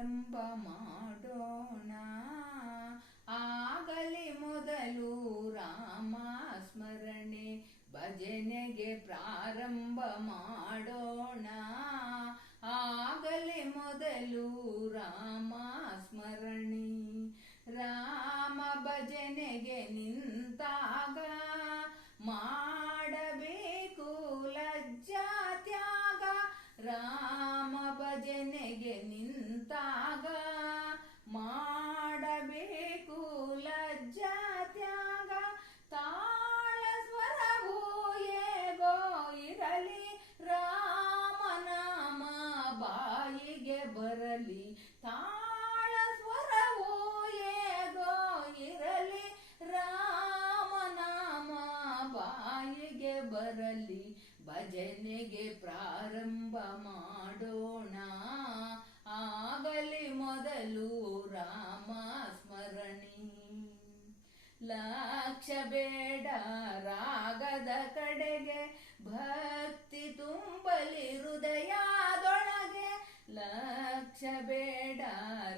ಪ್ರಾರಂಭ ಮಾಡೋಣ. ಆಗಲಿ ಮೊದಲು ರಾಮ ಸ್ಮರಣೆ, ಭಜನೆಗೆ ಪ್ರಾರಂಭ ಮಾಡೋಣ. ಆಗಲಿ ಮೊದಲು ರಾಮ ಸ್ಮರಣೆ. ರಾಮ ಭಜನೆಗೆ ನಿಂತಾಗ ಮಾಡಬೇಕು ಲಜ್ಜಾ ತ್ಯಾಗ. ರಾಮ ಭಜನೆಗೆ ನಿಂತಾಗ ಮಾಡಬೇಕು ಲಜ್ಜಾ ತ್ಯಾಗ. ತಾಳ ಸ್ವರವು ಹೇಗೋ ಇರಲಿ, ರಾಮನಾಮ ಬಾಯಿಗೆ ಬರಲಿ. ತಾಳ ಸ್ವರವು ಹೇಗೋ ಇರಲಿ, ರಾಮನಾಮ ಬಾಯಿಗೆ ಬರಲಿ. ಭಜನೆಗೆ ಪ್ರಾರಂಭ ಮಾಡೋಣ. ಆಗಲಿ ಮೊದಲು ರಾಮ ಸ್ಮರಣೆ. ಲಕ್ಷ್ಯ ಬೇಡ ರಾಗದ ಕಡೆಗೆ, ಭಕ್ತಿ ತುಂಬಲಿ ಹೃದಯದೊಳಗೆ. ಲಕ್ಷ್ಯ ಬೇಡ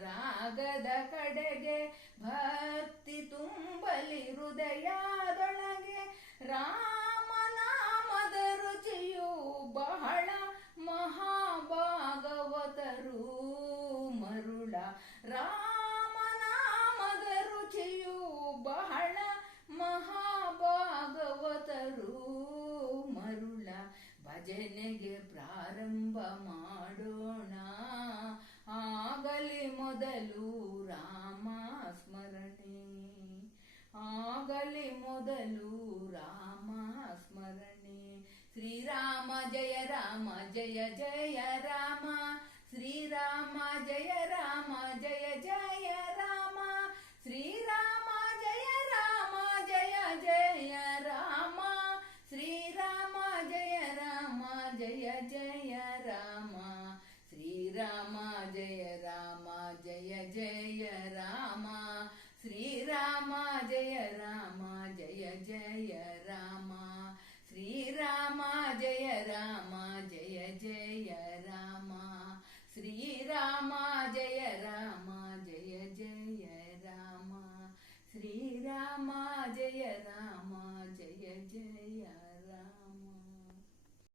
ರಾಗದ ಕಡೆಗೆ, ಭಕ್ತಿ ತುಂಬಲಿ ಹೃದಯದೊಳಗೆ. ರಾಮನಾಮದ ರುಚಿಯು ಬಹಳ, ಮಹಾಭಾಗವತರು ಮರುಳ. ರಾಮನಾಮದ ರುಚಿಯು ಬಹಳ, ಮಹಾಭಾಗವತರು ಮರುಳ. ಭಜನೆಗೆ ಪ್ರಾರಂಭ ಮಾಡೋಣ. ಆಗಲಿ ಮೊದಲು ರಾಮ ಸ್ಮರಣೆ. ಆಗಲಿ ಮೊದಲು ರಾಮ ಸ್ಮರಣೆ. ಶ್ರೀರಾಮ ಜಯ ರಾಮ ಜಯ ಜಯ ರಾಮ. ಶ್ರೀರಾಮ ಜಯ ರಾಮ ಜಯ ಜಯ ರಾಮ. ಶ್ರೀರಾಮ ಜಯ ರಾಮ ಜಯ ಜಯ ರಾಮ. ಶ್ರೀರಾಮ ಜಯ ರಾಮ ಜಯ ಜಯ ರಾಮ. ಶ್ರೀರಾಮ ಜಯ ರಾಮ ಜಯ ಜಯ ರಾಮ. ಶ್ರೀರಾಮ ಜಯ ರಾಮ ಜಯ ಜಯ ರಾಮ. ಶ್ರೀರಾಮ ಜಯ ರಾಮ ಜಯ ಜಯ ರಾಮ. ಶ್ರೀರಾಮ ಜಯ ರಾಮ ಜಯ ಜಯ ರಾಮ. ಶ್ರೀರಾಮ ಜಯ ರಾಮ